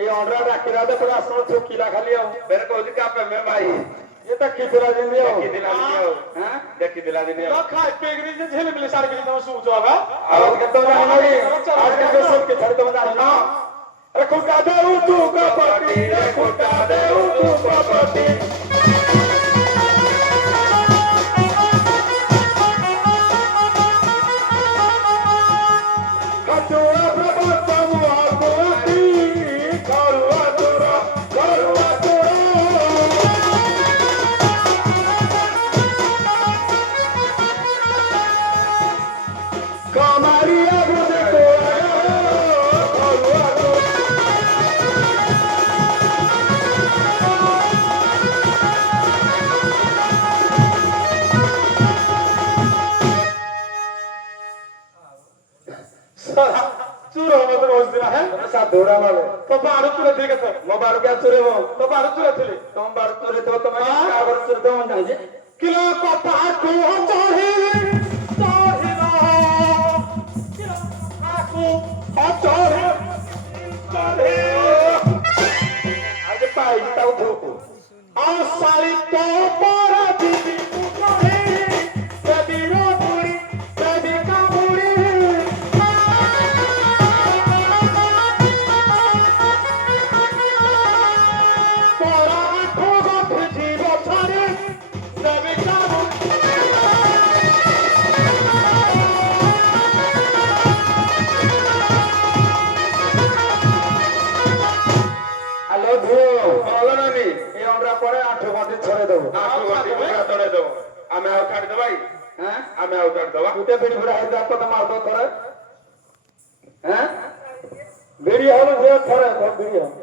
এই অর্ডার রাখি রাতে পুরো আসলে চকিলা খালি আও মেরে কইলি কা पे मैं भाई ये तक की दिला दिन दियो की दिला दिन दियो हां देख की दिला दिन दियो लो खाए पेगरी से झेल मिले सार के लिए तो सूझो आगा आवाज के तो नहीं आज के सब के छड़ तो बता ना रखो का दे तू का पार्टी रखो का दे तू का पार्टी खतोरा प्रभु चूर हो मत रोज दिन है साथ दौड़ा वाले तो बारू चूरे थे कहते मैं बारू क्या चूरे हो तो बारू चूरे थे तुम बारू चूरे तो मैं क्या बारू चूरे तो ना जी किलो को पाकू हो चाहे ना किलो पाकू हो चाहे आज पाई ताऊ धोको आ साली तो पारा दीदी पुकारे कभी रो पूरी कभी का पूरी वीडियो